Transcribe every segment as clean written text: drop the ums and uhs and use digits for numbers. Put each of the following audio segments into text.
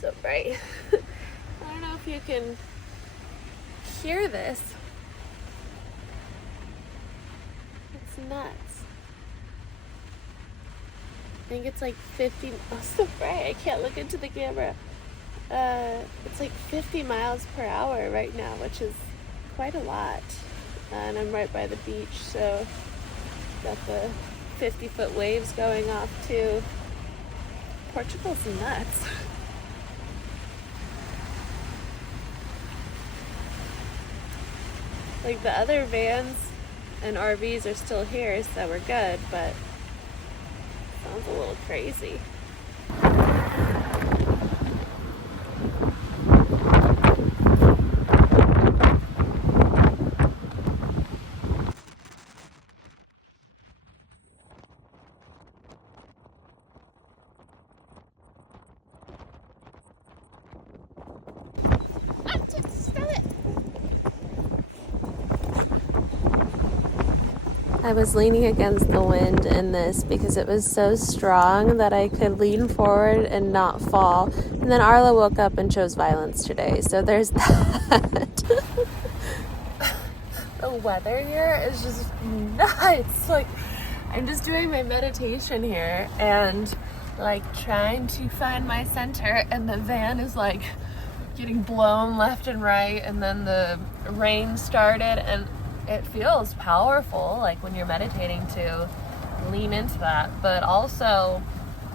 so bright. I don't know if you can hear this. It's nuts. I think it's like 50, oh, so bright, I can't look into the camera. It's like 50 miles per hour right now, which is quite a lot. And I'm right by the beach, so got the 50-foot waves going off too. Portugal's nuts. Like the other vans and RVs are still here, so we're good, but sounds a little crazy. I was leaning against the wind in this because it was so strong that I could lean forward and not fall. And then Arla woke up and chose violence today, so there's that. The weather here is just nuts. Like, I'm just doing my meditation here and like trying to find my center, and the van is like getting blown left and right, and then the rain started, and it feels powerful, like when you're meditating, to lean into that. But also,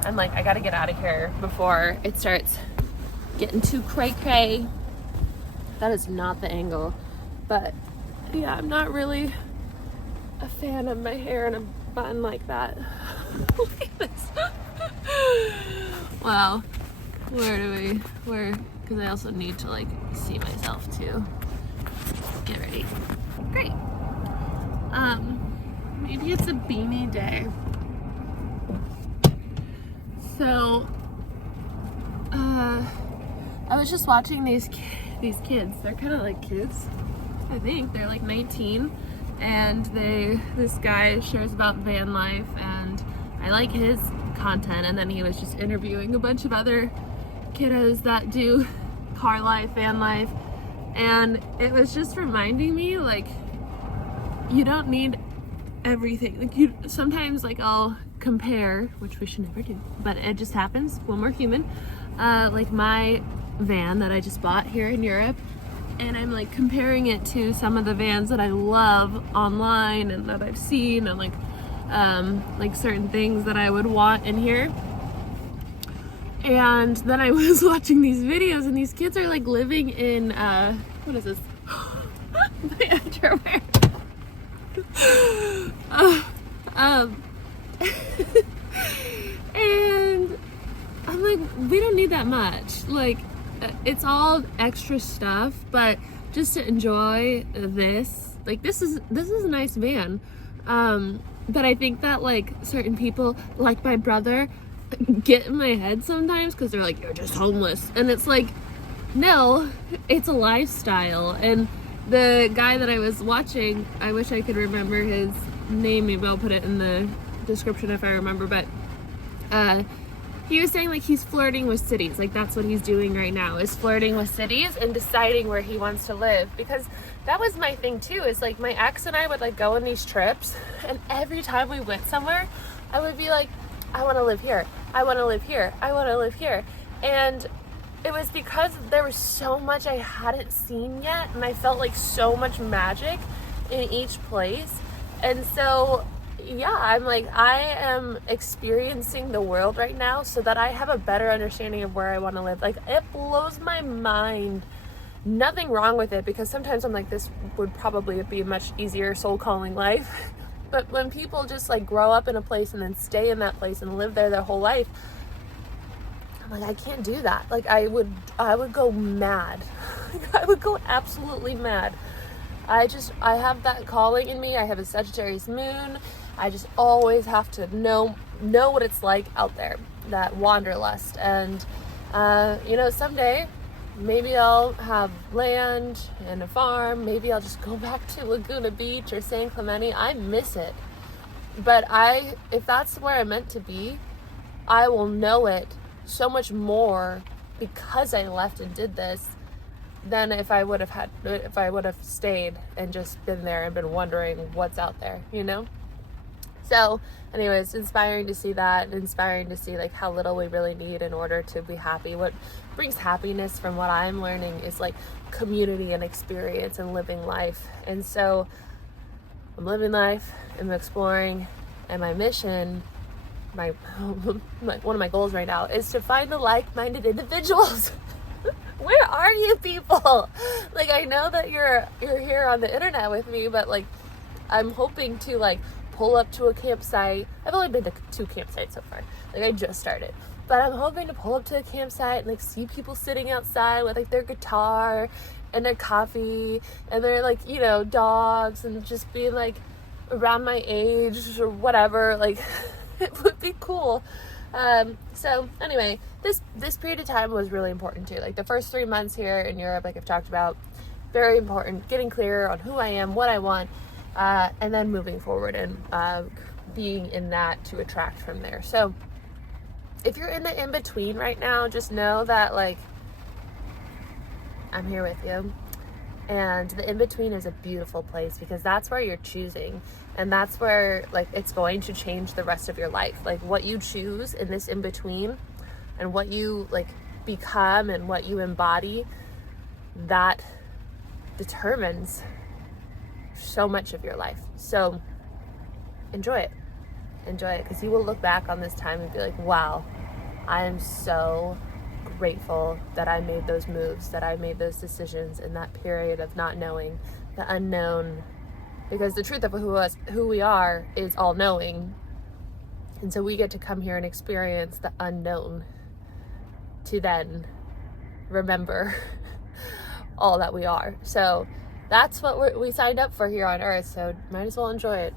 I'm like, I gotta get out of here before it starts getting too cray-cray. That is not the angle. But yeah, I'm not really a fan of my hair in a bun like that. Look at this. Wow. Because I also need to like see myself too. Get ready. Great. Maybe it's a beanie day. So, I was just watching these kids. They're kind of like kids, I think. They're like 19, and this guy shares about van life, and I like his content. And then he was just interviewing a bunch of other kiddos that do car life, van life, and it was just reminding me, like, you don't need everything. Like, sometimes like I'll compare, which we should never do, but it just happens when we're human. Like my van that I just bought here in Europe, and I'm like comparing it to some of the vans that I love online and that I've seen, and like certain things that I would want in here. And then I was watching these videos, and these kids are like living in what is this? My underwear. And I'm like, we don't need that much. Like, it's all extra stuff, but just to enjoy this, like, this is a nice van. But I think that like certain people, like my brother, get in my head sometimes because they're like, you're just homeless, and it's like, no, it's a lifestyle. And the guy that I was watching, I wish I could remember his name, maybe I'll put it in the description if I remember, but he was saying like he's flirting with cities. Like, that's what he's doing right now, is flirting with cities and deciding where he wants to live. Because that was my thing too, is like my ex and I would like go on these trips, and every time we went somewhere I would be like, I want to live here, I want to live here, I want to live here. And it was because there was so much I hadn't seen yet, and I felt like so much magic in each place. And so yeah, I'm like, I am experiencing the world right now so that I have a better understanding of where I want to live. Like, it blows my mind. Nothing wrong with it, because sometimes I'm like, this would probably be a much easier soul calling life. But when people just like grow up in a place and then stay in that place and live there their whole life, I'm like, I can't do that. Like, I would go mad. I would go absolutely mad. I have that calling in me. I have a Sagittarius moon. I just always have to know what it's like out there, that wanderlust. And someday maybe I'll have land and a farm. Maybe I'll just go back to Laguna Beach or San Clemente. I miss it. But if that's where I'm meant to be, I will know it so much more because I left and did this than if I would have stayed and just been there and been wondering what's out there, you know? So anyways, it's inspiring to see that, and inspiring to see like how little we really need in order to be happy. What brings happiness, from what I'm learning, is like community and experience and living life. And so I'm living life, I'm exploring, and my mission, one of my goals right now is to find the like-minded individuals. Where are you people? Like, I know that you're here on the internet with me, but like I'm hoping to like pull up to a campsite. I've only been to 2 campsites so far. Like, I just started. But I'm hoping to pull up to a campsite and like see people sitting outside with like their guitar and their coffee and their like, you know, dogs, and just being like around my age or whatever. Like it would be cool. So anyway, this period of time was really important too. Like the first 3 months here in Europe, like I've talked about, very important, getting clear on who I am, what I want, and then moving forward and being in that to attract from there. So if you're in the in-between right now, just know that like I'm here with you. And the in-between is a beautiful place, because that's where you're choosing, and that's where like it's going to change the rest of your life. Like what you choose in this in-between and what you like become and what you embody, that determines so much of your life. So enjoy it, because you will look back on this time and be like, wow, I am so grateful that I made those moves, that I made those decisions in that period of not knowing, the unknown, because the truth of who we are is all knowing. And so we get to come here and experience the unknown to then remember all that we are. So that's what we signed up for here on Earth, so might as well enjoy it.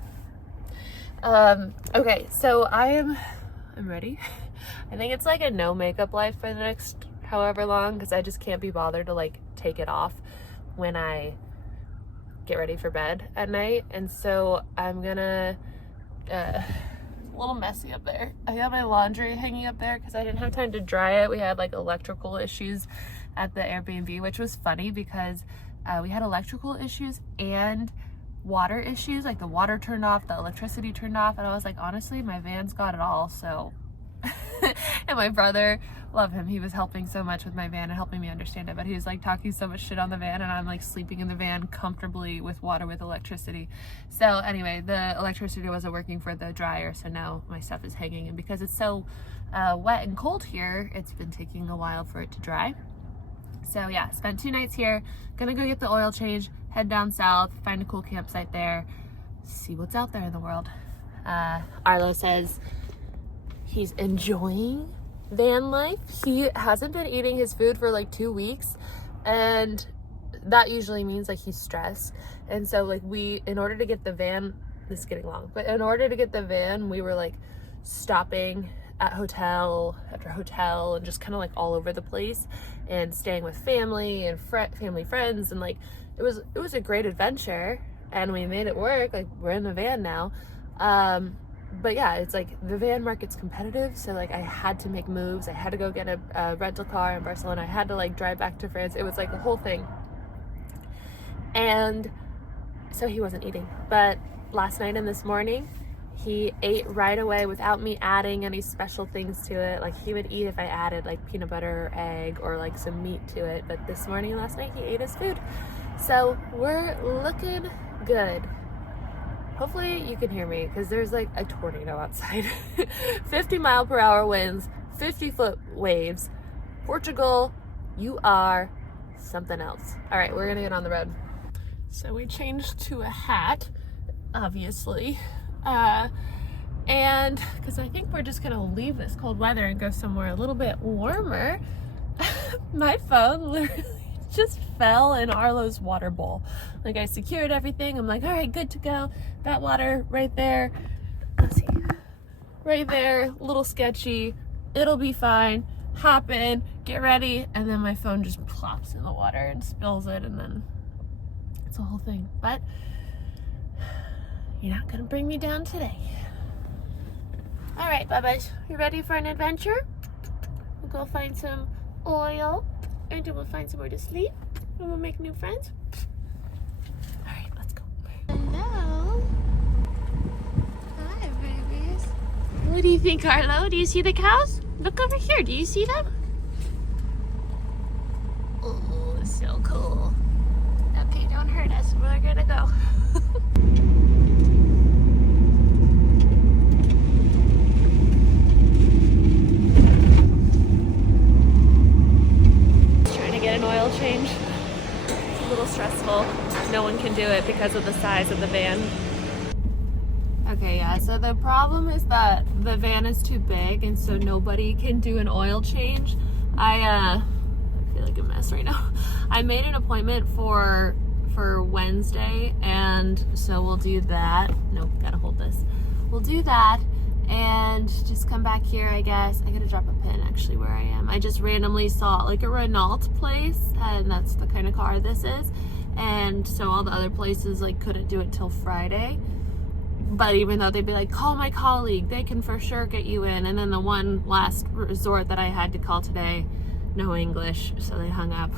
Okay, so I'm ready. I think it's like a no makeup life for the next however long, because I just can't be bothered to like take it off when I get ready for bed at night. And so I'm gonna a little messy up there. I got my laundry hanging up there because I didn't have time to dry it. We had like electrical issues at the Airbnb, which was funny because we had electrical issues and water issues. Like the water turned off, the electricity turned off, and I was like, honestly, my van's got it all. So and my brother, love him, he was helping so much with my van and helping me understand it, but he was like talking so much shit on the van, and I'm like sleeping in the van comfortably with water with electricity. So anyway, the electricity wasn't working for the dryer, so now my stuff is hanging, and because it's so wet and cold here, it's been taking a while for it to dry. So yeah, spent 2 nights here, gonna go get the oil change, head down south, find a cool campsite there, see what's out there in the world. Arlo says he's enjoying van life. He hasn't been eating his food for like 2 weeks, and that usually means like he's stressed. And so like in order to get the van, this is getting long, but in order to get the van, we were like stopping at hotel after hotel and just kind of like all over the place and staying with family and family friends, and like it was a great adventure, and we made it work. Like we're in the van now. But yeah, it's like the van market's competitive, so like I had to make moves. I had to go get a rental car in Barcelona. I had to like drive back to France. It was like a whole thing. And so he wasn't eating, but last night and this morning he ate right away without me adding any special things to it. Like he would eat if I added like peanut butter or egg or like some meat to it, but this morning and last night he ate his food. So we're looking good. Hopefully you can hear me because there's like a tornado outside. 50-mile-per-hour winds, 50-foot waves. Portugal, you are something else. All right, we're gonna get on the road. So we changed to a hat, obviously. And because I think we're just gonna leave this cold weather and go somewhere a little bit warmer. My phone literally just fell in Arlo's water bowl. Like I secured everything. I'm like, all right, good to go. That water right there, let's see, right there, a little sketchy. It'll be fine. Hop in, get ready, and then my phone just plops in the water and spills it, and then it's a whole thing. But you're not gonna bring me down today. All right, bye-bye. You ready for an adventure? We'll go find some oil, and then we'll find somewhere to sleep, and we'll make new friends. All right, let's go. Hello. Hi, babies. What do you think, Arlo? Do you see the cows? Look over here. Do you see them? Oh, so cool. Okay, don't hurt us. We're gonna go. Trying to get an oil change. A little stressful. No one can do it because of the size of the van. Okay, yeah, so the problem is that the van is too big and so nobody can do an oil change. I feel like a mess right now. I made an appointment for Wednesday, and so we'll do that. Nope, gotta hold this. We'll do that and just come back here, I guess. I gotta drop a pin actually where I am. I just randomly saw like a Renault place, and that's the kind of car this is. And so all the other places like couldn't do it till Friday. But even though they'd be like, call my colleague, they can for sure get you in. And then the one last resort that I had to call today, no English, so they hung up.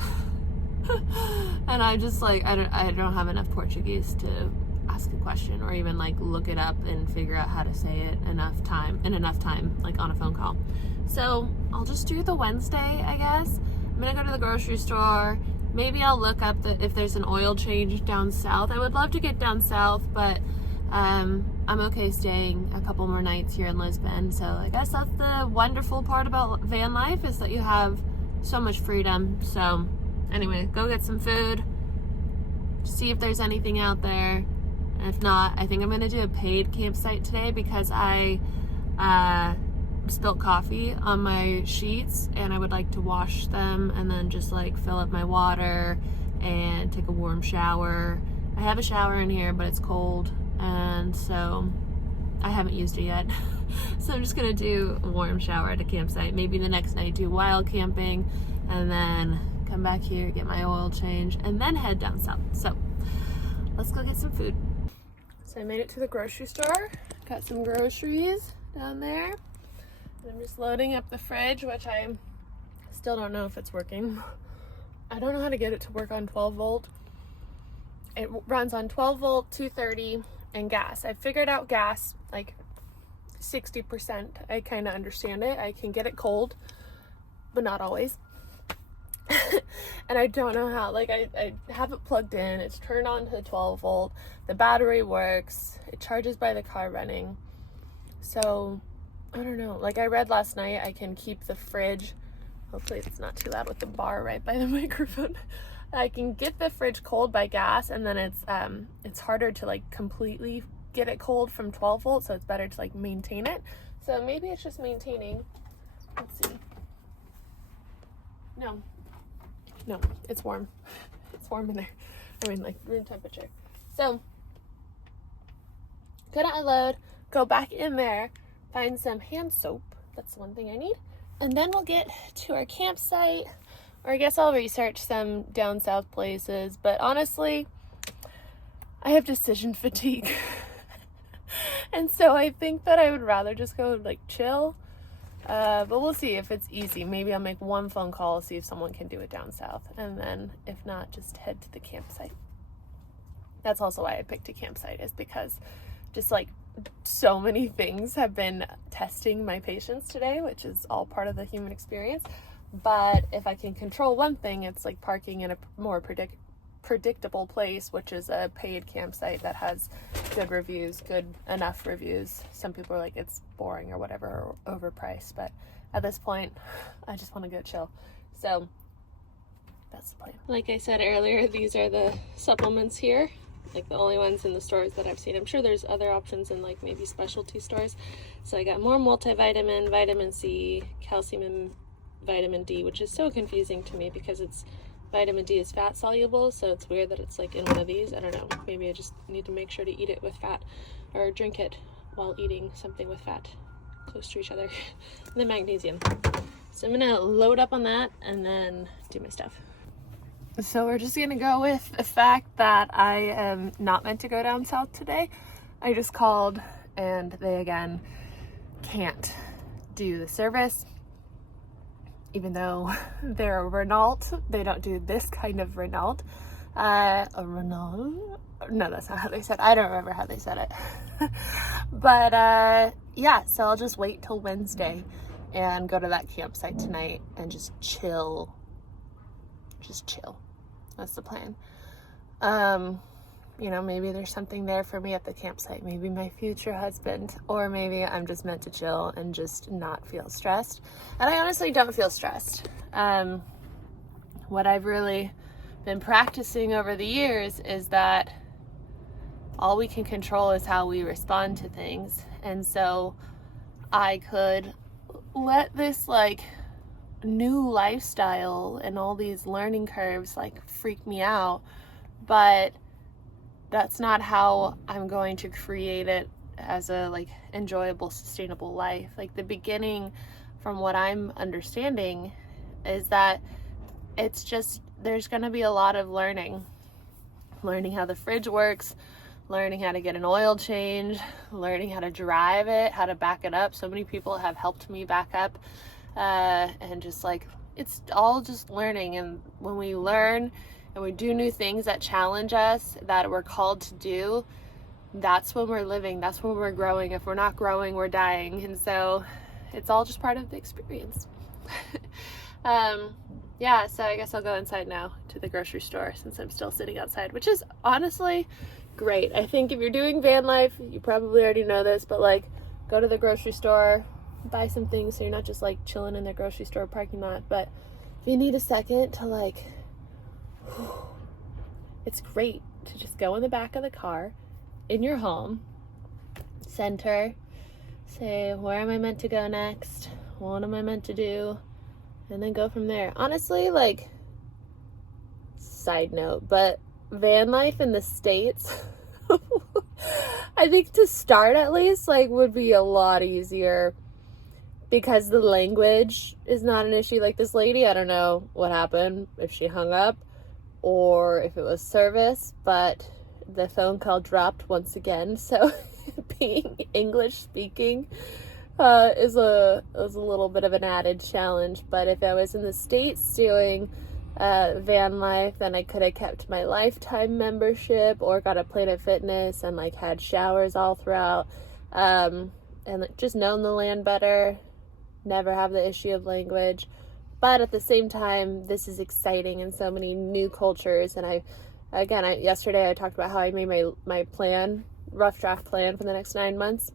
And I just like, I don't have enough Portuguese to ask a question or even like look it up and figure out how to say it in enough time like on a phone call. So I'll just do the Wednesday, I guess. I'm gonna go to the grocery store. Maybe I'll look up if there's an oil change down south. I would love to get down south, but I'm okay staying a couple more nights here in Lisbon. So I guess that's the wonderful part about van life, is that you have so much freedom. So anyway, go get some food, see if there's anything out there. If not, I think I'm gonna do a paid campsite today because I spilt coffee on my sheets and I would like to wash them and then just like fill up my water and take a warm shower. I have a shower in here, but it's cold, and so I haven't used it yet. So I'm just gonna do a warm shower at a campsite. Maybe the next night do wild camping, and then come back here, get my oil change, and then head down south. So let's go get some food. So I made it to the grocery store, got some groceries down there. And I'm just loading up the fridge, which I still don't know if it's working. I don't know how to get it to work on 12 volt. It runs on 12 volt, 230, and gas. I figured out gas like 60%. I kind of understand it. I can get it cold, but not always. And I don't know how. Like I have it plugged in. It's turned on to 12 volt. The battery works. It charges by the car running. So I don't know. Like I read last night, I can keep the fridge. Hopefully it's not too loud with the bar right by the microphone. I can get the fridge cold by gas, and then it's harder to like completely get it cold from 12 volt, so it's better to like maintain it. So maybe it's just maintaining. Let's see. No, it's warm. It's warm in there. I mean like room temperature. So gonna unload, go back in there, find some hand soap. That's the one thing I need. And then we'll get to our campsite. Or I guess I'll research some down south places, but honestly, I have decision fatigue. And so I think that I would rather just go like chill. But we'll see if it's easy. Maybe I'll make one phone call, see if someone can do it down south. And then if not, just head to the campsite. That's also why I picked a campsite, is because just like so many things have been testing my patience today, which is all part of the human experience. But if I can control one thing, it's like parking in a more predictable place, which is a paid campsite that has good reviews, good enough reviews. Some people are like it's boring or whatever, or overpriced, but at this point I just want to go chill. So that's the plan. Like I said earlier, these are the supplements here, like the only ones in the stores that I've seen. I'm sure there's other options in like maybe specialty stores. So I got more multivitamin, vitamin C, calcium, and vitamin D, which is so confusing to me because it's vitamin D is fat soluble, so it's weird that it's like in one of these. I don't know, maybe I just need to make sure to eat it with fat or drink it while eating something with fat close to each other. And then magnesium. So I'm gonna load up on that and then do my stuff. So we're just gonna go with the fact that I am not meant to go down south today. I just called and they again can't do the service. even though they're a Renault, they don't do this kind of Renault. A Renault? No, that's not how they said it. I don't remember how they said it. But yeah, so I'll just wait till Wednesday and go to that campsite tonight and just chill. Just chill. That's the plan. You know, maybe there's something there for me at the campsite. Maybe my future husband, or maybe I'm just meant to chill and just not feel stressed. And I honestly don't feel stressed. What I've really been practicing over the years is that all we can control is how we respond to things. And so I could let this like new lifestyle and all these learning curves like freak me out, but that's not how I'm going to create it as a like enjoyable, sustainable life. Like the beginning, from what I'm understanding, is that it's just, there's going to be a lot of learning how the fridge works, learning how to get an oil change, learning how to drive it, how to back it up. So many people have helped me back up, and just like, it's all just learning. And when we learn and we do new things that challenge us, that we're called to do, that's when we're living, that's when we're growing. If we're not growing, we're dying. And so it's all just part of the experience. Yeah, so I guess I'll go inside now to the grocery store since I'm still sitting outside, which is honestly great. I think if you're doing van life, you probably already know this, but like, go to the grocery store, buy some things so you're not just like chilling in the grocery store parking lot. But if you need a second to like, it's great to just go in the back of the car in your home, center, say, where am I meant to go next? What am I meant to do? And then go from there. Honestly, like, side note, but van life in the States, I think to start at least, like, would be a lot easier because the language is not an issue. Like this lady, I don't know what happened, if she hung up or if it was service, but the phone call dropped once again. So being English speaking is a little bit of an added challenge. But if I was in the States doing van life, then I could have kept my lifetime membership or got a Planet Fitness and like had showers all throughout, and like, just known the land better, never have the issue of language. But at the same time, this is exciting and so many new cultures. And yesterday I talked about how I made my plan, rough draft plan for the next 9 months.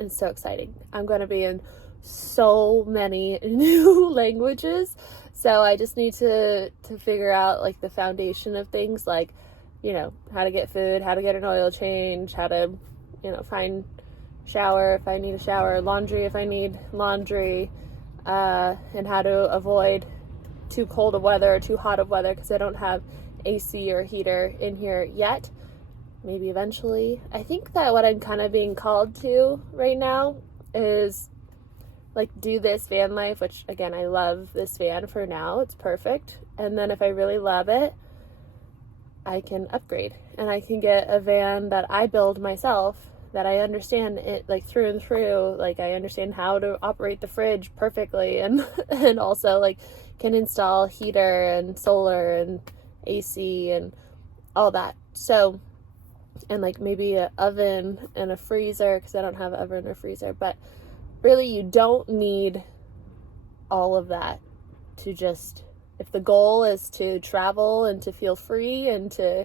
And so exciting. I'm going to be in so many new languages. So I just need to figure out like the foundation of things, like, you know, how to get food, how to get an oil change, how to, you know, find shower if I need a shower, laundry if I need laundry, and how to avoid too cold of weather or too hot of weather, because I don't have AC or heater in here yet. Maybe eventually. I think that what I'm kind of being called to right now is like do this van life, which again, I love this van for now. It's perfect. And then if I really love it, I can upgrade and I can get a van that I build myself, that I understand it like through and through. Like I understand how to operate the fridge perfectly, and also like can install heater and solar and AC and all that. So, and like maybe an oven and a freezer, because I don't have an oven or freezer. But really, you don't need all of that to just, if the goal is to travel and to feel free and to,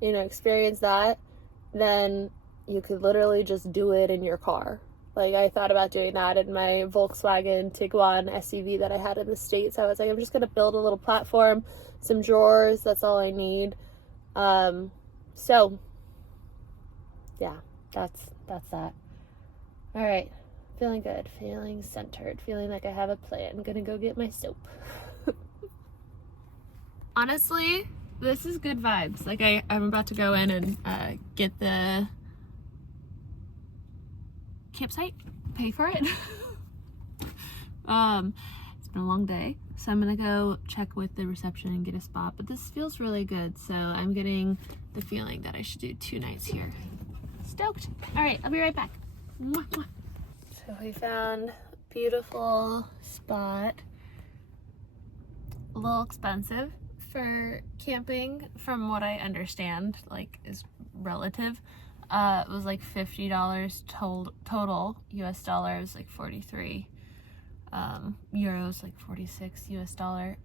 you know, experience that, then you could literally just do it in your car. Like I thought about doing that in my Volkswagen Tiguan SUV that I had in the States. I was like, I'm just going to build a little platform, some drawers. That's all I need. So yeah, that's that. All right. Feeling good, feeling centered, feeling like I have a plan. I'm gonna go get my soap. Honestly, this is good vibes. Like I'm about to go in and get the campsite, pay for it. It's been a long day, so I'm gonna go check with the reception and get a spot, but this feels really good, so I'm getting the feeling that I should do 2 nights here. Stoked. All right, I'll be right back. Mwah, mwah. So we found a beautiful spot little expensive for camping, from what I understand, like, is relative. It was like $50 total US dollars, like 43 euros, like 46 US dollar.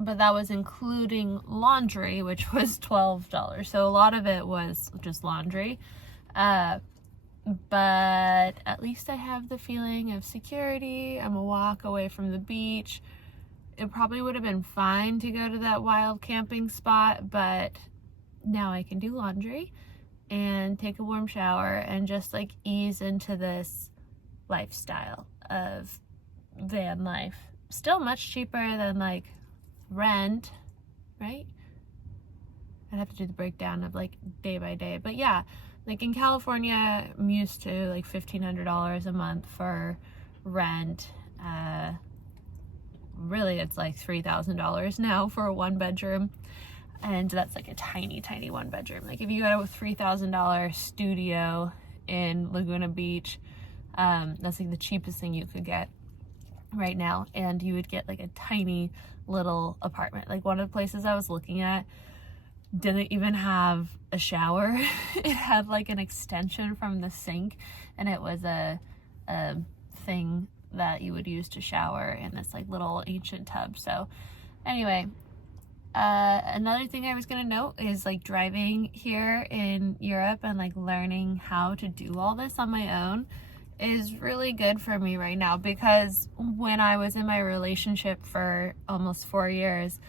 But that was including laundry, which was $12. So a lot of it was just laundry. But at least I have the feeling of security. I'm a walk away from the beach. It probably would have been fine to go to that wild camping spot, but now I can do laundry and take a warm shower and just like ease into this lifestyle of van life. Still much cheaper than like rent, right? I'd have to do the breakdown of like day by day, but yeah, like in California, I'm used to like $1,500 a month for rent. Really, it's like $3,000 now for a 1-bedroom, and that's like a tiny, tiny 1-bedroom. Like if you go to a $3,000 studio in Laguna Beach, that's like the cheapest thing you could get right now, and you would get like a tiny little apartment. Like one of the places I was looking at didn't even have a shower. It had like an extension from the sink, and it was a thing that you would use to shower in this like little ancient tub. So anyway, another thing I was gonna note is like driving here in Europe and like learning how to do all this on my own is really good for me right now, because when I was in my relationship for almost 4 years,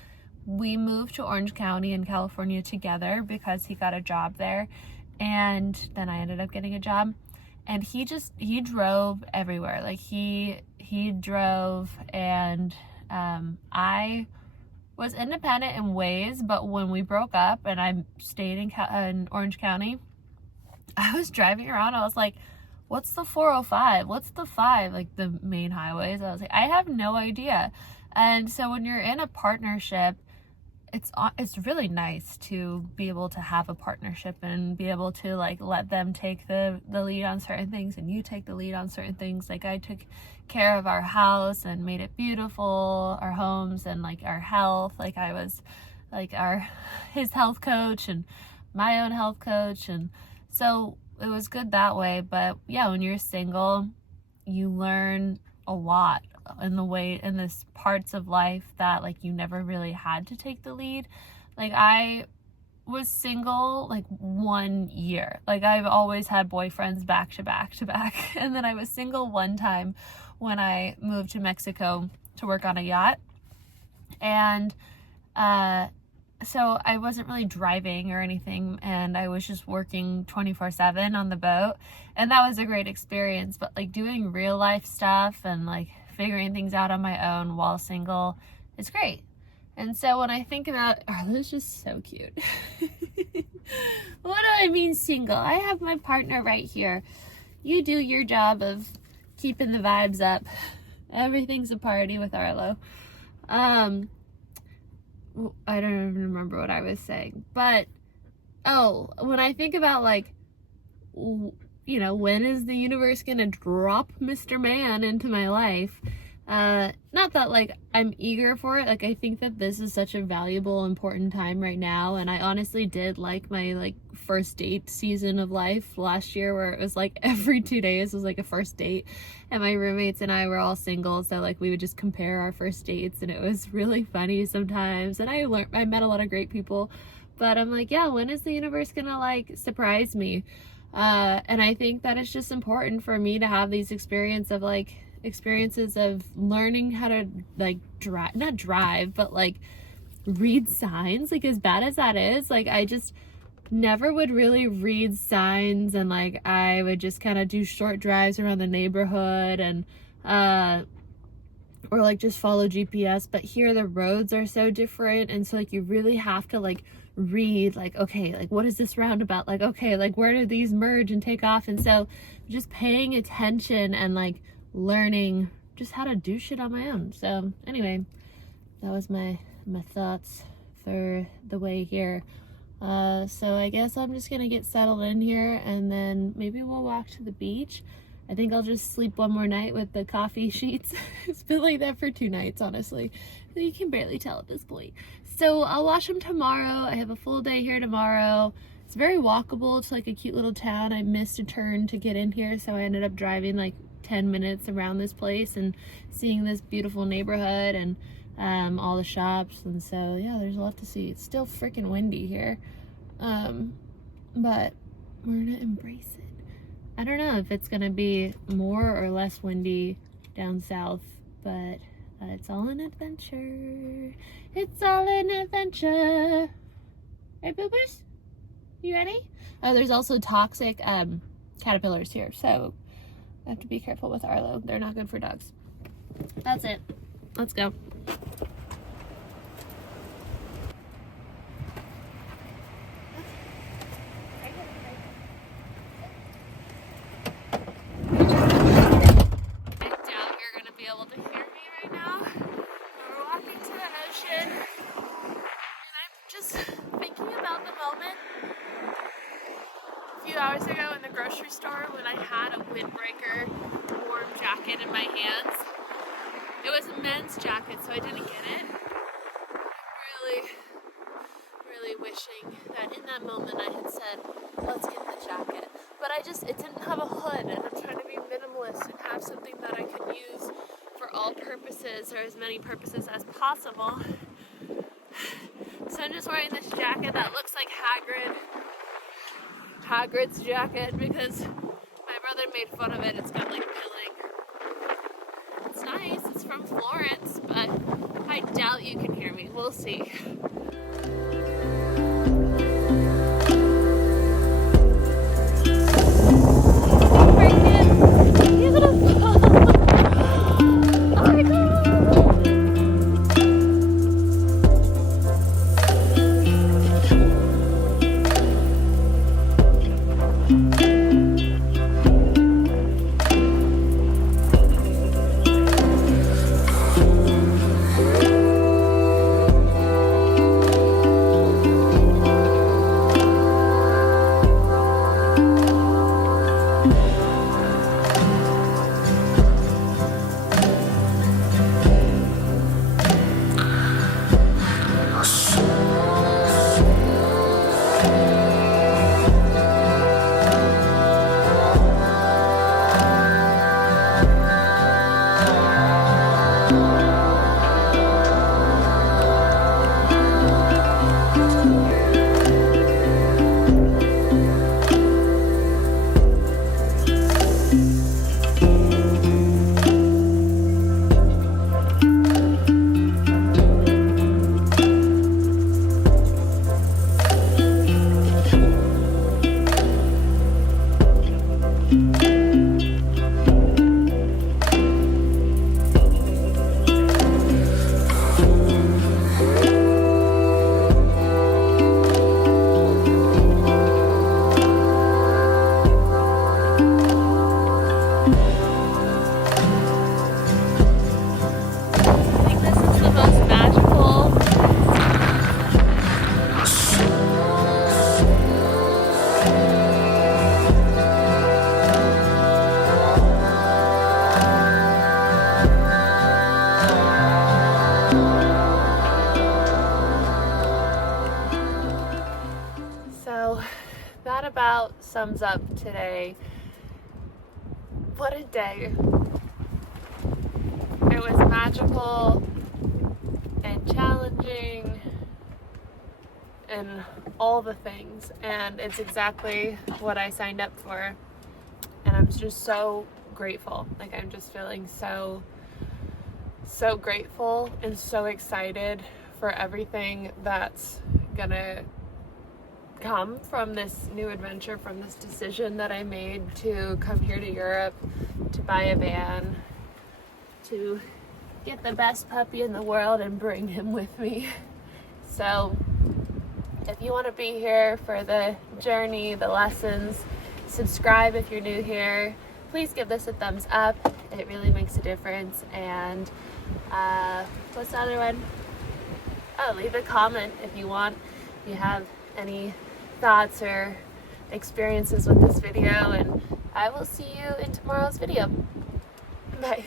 we moved to Orange County in California together because he got a job there, and then I ended up getting a job, and he drove everywhere. Like he drove, and I was independent in ways, but when we broke up and I stayed in Orange County, I was driving around, I was like, what's the 405? What's the 5? Like the main highways. I was like, I have no idea. And so when you're in a partnership, it's really nice to be able to have a partnership and be able to like let them take the lead on certain things and you take the lead on certain things. Like I took care of our house and made it beautiful, our homes, and like our health. Like I was like his health coach and my own health coach, and so it was good that way. But yeah, when you're single, you learn a lot in this parts of life that like you never really had to take the lead. Like I was single like 1 year. Like I've always had boyfriends back to back to back. And then I was single one time when I moved to Mexico to work on a yacht. And so I wasn't really driving or anything, and I was just working 24/7 on the boat, and that was a great experience. But like doing real life stuff and like figuring things out on my own while single is great. And so when I think about, oh, this is just so cute. What do I mean single? I have my partner right here. You do your job of keeping the vibes up. Everything's a party with Arlo. I don't even remember what I was saying, but when I think about like, you know, when is the universe gonna drop Mr. Man into my life? Not that like I'm eager for it. Like I think that this is such a valuable, important time right now, and I honestly did like my like first date season of life last year, where it was like every 2 days was like a first date, and my roommates and I were all single, so like we would just compare our first dates, and it was really funny sometimes, and I met a lot of great people. But I'm like, yeah, when is the universe gonna like surprise me? And I think that it's just important for me to have these experiences of learning how to like not drive, but like read signs. Like as bad as that is, like I just never would really read signs, and like I would just kind of do short drives around the neighborhood and or like just follow GPS. But here the roads are so different, and so like you really have to like read, like, okay, like what is this roundabout, like, okay, like where do these merge and take off? And so just paying attention and like learning just how to do shit on my own. So anyway, that was my thoughts for the way here. So I guess I'm just gonna get settled in here, and then maybe we'll walk to the beach. I think I'll just sleep one more night with the coffee sheets. It's been like that for 2 nights, honestly. You can barely tell at this point. So I'll wash them tomorrow. I have a full day here tomorrow. It's very walkable. It's like a cute little town. I missed a turn to get in here, so I ended up driving like 10 minutes around this place and seeing this beautiful neighborhood and all the shops. And so yeah, there's a lot to see. It's still freaking windy here, but we're gonna embrace it. I don't know if it's gonna be more or less windy down south, but it's all an adventure. It's all an adventure. Right, boopers? You ready? Oh, there's also toxic caterpillars here, so I have to be careful with Arlo. They're not good for dogs. That's it. Let's go. Hours ago in the grocery store when I had a windbreaker warm jacket in my hands. It was a men's jacket, so I didn't get it. I'm really wishing that in that moment I had said, let's get the jacket. But it didn't have a hood, and I'm trying to be minimalist and have something that I could use for all purposes, or as many purposes as possible. So I'm just wearing this jacket that looks like Hagrid's jacket because my brother made fun of it. It's got like pilling. It's nice. It's from Florence, but I doubt you can hear me. We'll see. About sums up today. What a day. It was magical and challenging and all the things, and it's exactly what I signed up for, and I'm just so grateful. Like, I'm just feeling so grateful and so excited for everything that's gonna come from this new adventure, from this decision that I made to come here to Europe, to buy a van, to get the best puppy in the world and bring him with me. So if you want to be here for the journey, the lessons, subscribe if you're new here. Please give this a thumbs up. It really makes a difference. And what's the other one? Oh, leave a comment if you want. If you have any thoughts or experiences with this video, and I will see you in tomorrow's video. Bye.